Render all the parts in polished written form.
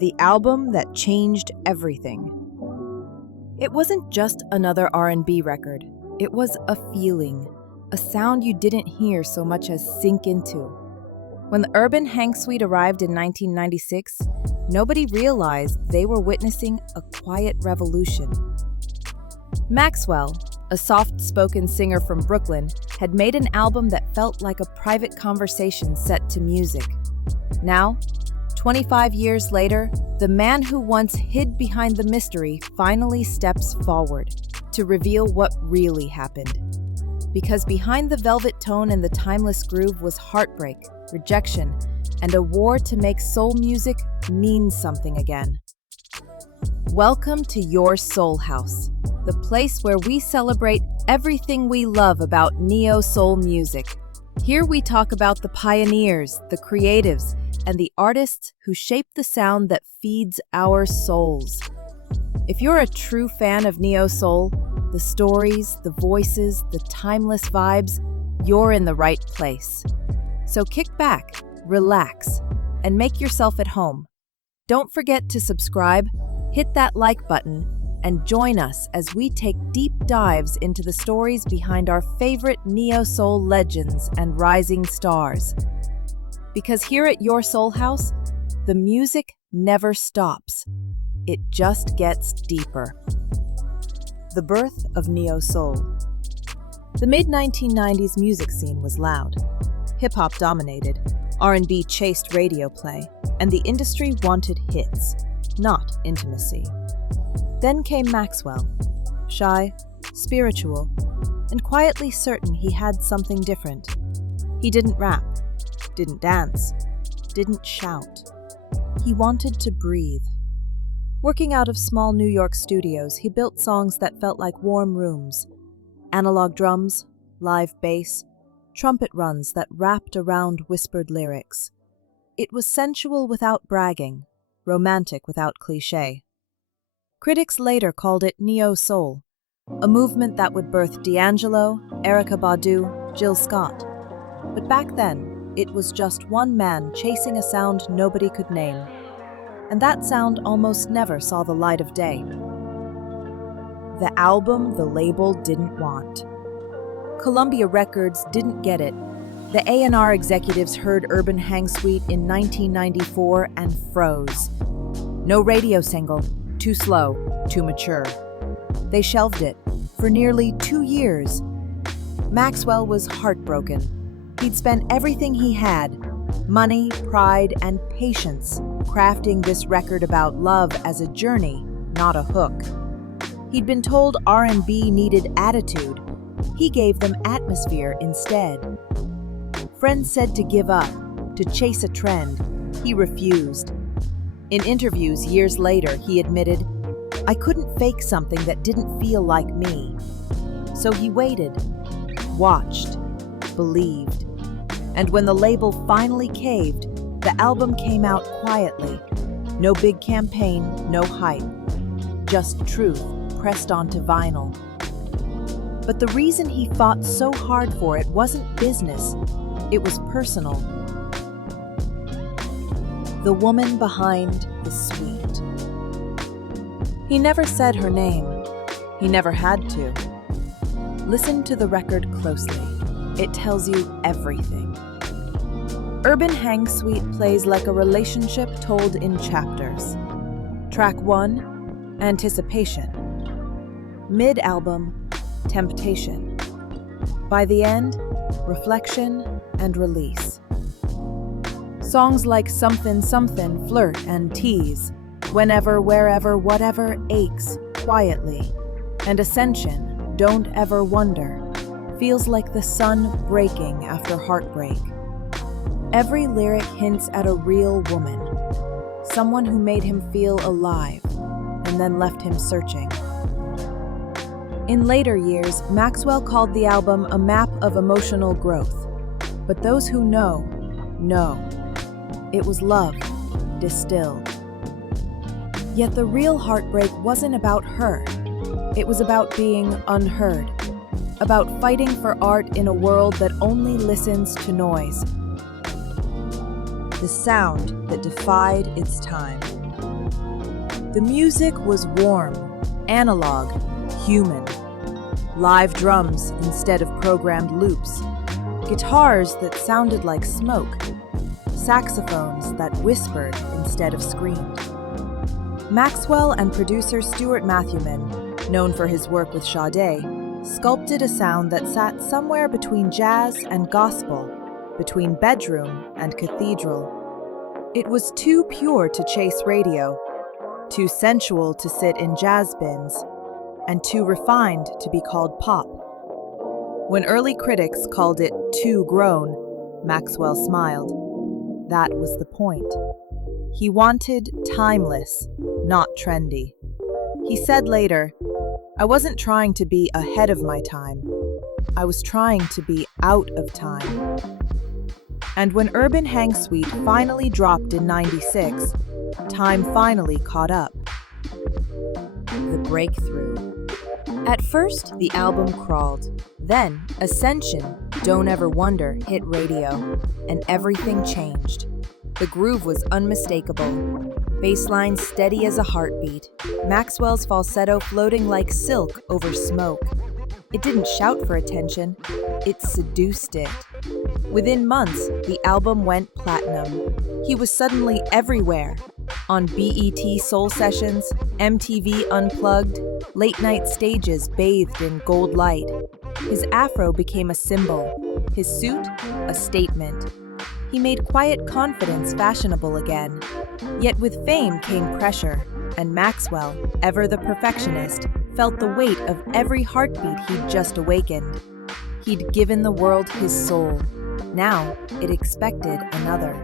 the album that changed everything. It wasn't just another R&B record. It was a feeling, a sound you didn't hear so much as sink into. When the Urban Hang Suite arrived in 1996, nobody realized they were witnessing a quiet revolution. Maxwell, a soft-spoken singer from Brooklyn, had made an album that felt like a private conversation set to music. Now, 25 years later, the man who once hid behind the mystery finally steps forward to reveal what really happened. Because behind the velvet tone and the timeless groove was heartbreak, rejection, and a war to make soul music mean something again. Welcome to Your Soul House, the place where we celebrate everything we love about neo-soul music. Here we talk about the pioneers, the creatives, and the artists who shape the sound that feeds our souls. If you're a true fan of neo-soul, the stories, the voices, the timeless vibes, you're in the right place. So kick back, relax, and make yourself at home. Don't forget to subscribe, hit that like button, and join us as we take deep dives into the stories behind our favorite neo-soul legends and rising stars. Because here at Your Soul House, the music never stops. It just gets deeper. The birth of neo-soul. The mid-1990s music scene was loud. Hip-hop dominated, R&B chased radio play, and the industry wanted hits, not intimacy. Then came Maxwell, shy, spiritual, and quietly certain he had something different. He didn't rap, didn't dance, didn't shout. He wanted to breathe. Working out of small New York studios, he built songs that felt like warm rooms. Analog drums, live bass, trumpet runs that wrapped around whispered lyrics. It was sensual without bragging, romantic without cliché. Critics later called it neo-soul, a movement that would birth D'Angelo, Erykah Badu, Jill Scott. But back then, it was just one man chasing a sound nobody could name. And that sound almost never saw the light of day. The album the label didn't want. Columbia Records didn't get it. The A&R executives heard Urban Hang Suite in 1994 and froze. No radio single, too slow, too mature. They shelved it for nearly 2 years. Maxwell was heartbroken. He'd spent everything he had, money, pride, and patience, crafting this record about love as a journey, not a hook. He'd been told R&B needed attitude. He gave them atmosphere instead. Friends said to give up, to chase a trend. He refused. In interviews years later, he admitted, "I couldn't fake something that didn't feel like me." So he waited, watched, believed. And when the label finally caved, the album came out quietly. No big campaign, no hype. Just truth pressed onto vinyl. But the reason he fought so hard for it wasn't business. It was personal. The woman behind the suite. He never said her name. He never had to. Listen to the record closely. It tells you everything. Urban Hang Suite plays like a relationship told in chapters. Track 1, Anticipation. Mid-album, Temptation. By the end, Reflection and Release. Songs like Something Something, Flirt and Tease, Whenever, Wherever, Whatever aches quietly, and Ascension, Don't Ever Wonder, feels like the sun breaking after heartbreak. Every lyric hints at a real woman, someone who made him feel alive and then left him searching. In later years, Maxwell called the album a map of emotional growth. But those who know. It was love, distilled. Yet the real heartbreak wasn't about her. It was about being unheard, about fighting for art in a world that only listens to noise. The sound that defied its time. The music was warm, analog, human. Live drums instead of programmed loops. Guitars that sounded like smoke. Saxophones that whispered instead of screamed. Maxwell and producer Stuart Matthewman, known for his work with Sade, sculpted a sound that sat somewhere between jazz and gospel, between bedroom and cathedral. It was too pure to chase radio, too sensual to sit in jazz bins, and too refined to be called pop. When early critics called it too grown, Maxwell smiled. That was the point. He wanted timeless, not trendy. He said later, "I wasn't trying to be ahead of my time. I was trying to be out of time." And when Urban Hang Suite finally dropped in '96, time finally caught up. The breakthrough. At first, the album crawled. Then, Ascension, Don't Ever Wonder hit radio, and everything changed. The groove was unmistakable. Bassline steady as a heartbeat. Maxwell's falsetto floating like silk over smoke. It didn't shout for attention. It seduced it. Within months, the album went platinum. He was suddenly everywhere. On BET Soul Sessions, MTV Unplugged, late-night stages bathed in gold light. His afro became a symbol. His suit, a statement. He made quiet confidence fashionable again. Yet with fame came pressure, and Maxwell, ever the perfectionist, felt the weight of every heartbeat he'd just awakened. He'd given the world his soul. Now it expected another.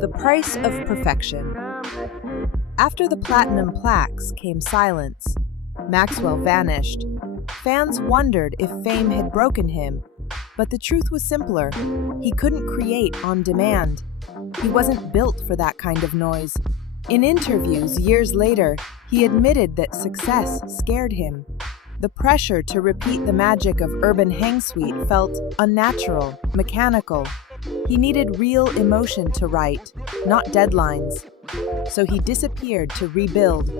The price of perfection. After the platinum plaques came silence. Maxwell vanished. Fans wondered if fame had broken him, but the truth was simpler. He couldn't create on demand. He wasn't built for that kind of noise. In interviews years later, he admitted that success scared him. The pressure to repeat the magic of Urban Hang Suite felt unnatural, mechanical. He needed real emotion to write, not deadlines. So he disappeared to rebuild,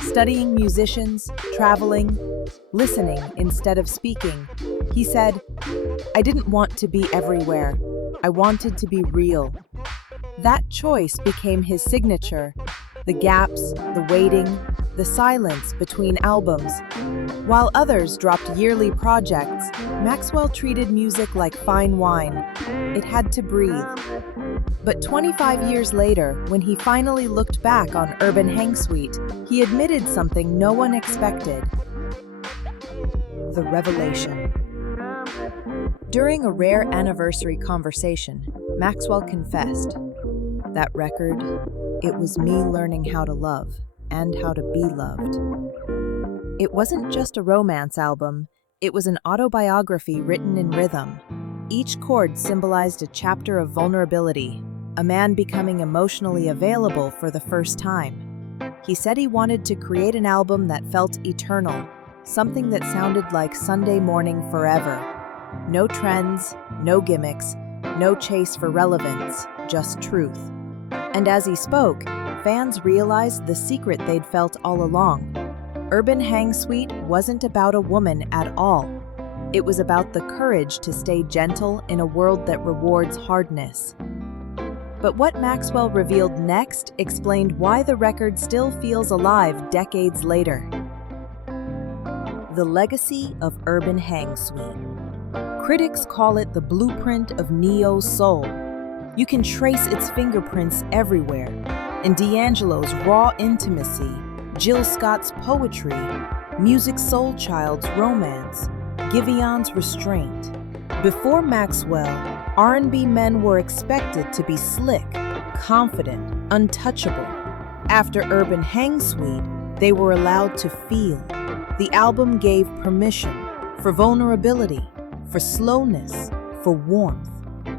studying musicians, traveling, listening instead of speaking. He said, "I didn't want to be everywhere. I wanted to be real." That choice became his signature. The gaps, the waiting, the silence between albums. While others dropped yearly projects, Maxwell treated music like fine wine. It had to breathe. But 25 years later, when he finally looked back on Urban Hang Suite, he admitted something no one expected. The revelation. During a rare anniversary conversation, Maxwell confessed, "That record, it was me learning how to love and how to be loved." It wasn't just a romance album, it was an autobiography written in rhythm. Each chord symbolized a chapter of vulnerability, a man becoming emotionally available for the first time. He said he wanted to create an album that felt eternal, something that sounded like Sunday morning forever. No trends, no gimmicks, no chase for relevance, just truth. And as he spoke, fans realized the secret they'd felt all along. Urban Hang Suite wasn't about a woman at all. It was about the courage to stay gentle in a world that rewards hardness. But what Maxwell revealed next explained why the record still feels alive decades later. The legacy of Urban Hang Suite. Critics call it the blueprint of neo-soul. You can trace its fingerprints everywhere. In D'Angelo's raw intimacy, Jill Scott's poetry, Music Soul Child's romance, Givion's restraint. Before Maxwell, R&B men were expected to be slick, confident, untouchable. After Urban Hang Suite, they were allowed to feel. The album gave permission for vulnerability, for slowness, for warmth.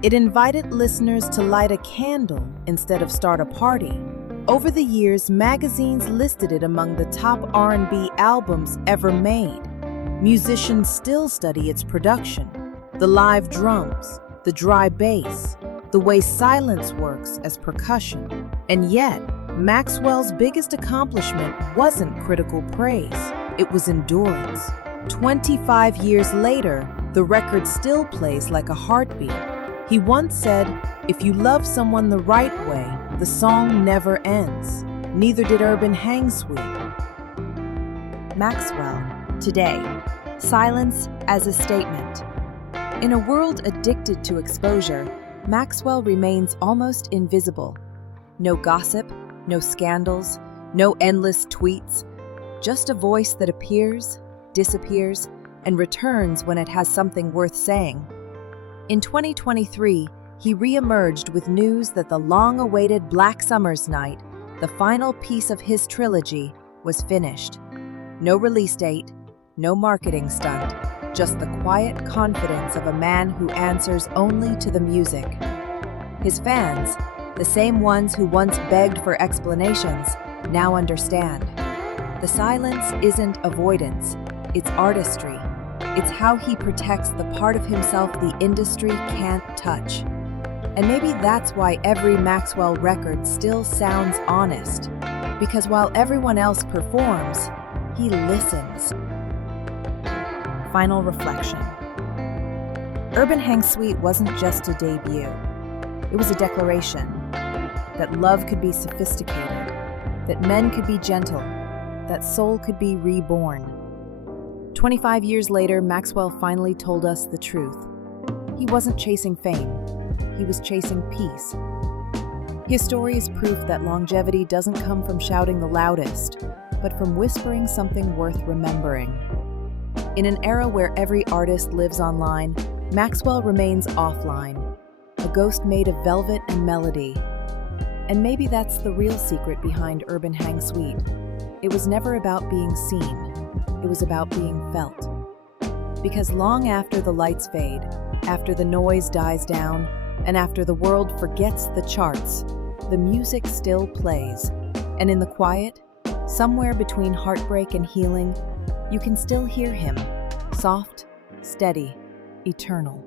It invited listeners to light a candle instead of start a party. Over the years, magazines listed it among the top R&B albums ever made. Musicians still study its production, the live drums, the dry bass, the way silence works as percussion. And yet, Maxwell's biggest accomplishment wasn't critical praise, it was endurance. 25 years later, the record still plays like a heartbeat. He once said, "If you love someone the right way, the song never ends." Neither did Urban Hang Suite. Maxwell, today, silence as a statement. In a world addicted to exposure, Maxwell remains almost invisible. No gossip, no scandals, no endless tweets, just a voice that appears, disappears, and returns when it has something worth saying. In 2023, he re-emerged with news that the long-awaited Black Summer's Night, the final piece of his trilogy, was finished. No release date, no marketing stunt, just the quiet confidence of a man who answers only to the music. His fans, the same ones who once begged for explanations, now understand. The silence isn't avoidance, it's artistry. It's how he protects the part of himself the industry can't touch. And maybe that's why every Maxwell record still sounds honest, because while everyone else performs, he listens. Final reflection. Urban Hang Suite wasn't just a debut. It was a declaration that love could be sophisticated, that men could be gentle, that soul could be reborn. 25 years later, Maxwell finally told us the truth. He wasn't chasing fame. He was chasing peace. His story is proof that longevity doesn't come from shouting the loudest, but from whispering something worth remembering. In an era where every artist lives online, Maxwell remains offline, a ghost made of velvet and melody. And maybe that's the real secret behind Urban Hang Suite. It was never about being seen. It was about being felt. Because long after the lights fade, after the noise dies down, and after the world forgets the charts, the music still plays. And in the quiet, somewhere between heartbreak and healing, you can still hear him, soft, steady, eternal.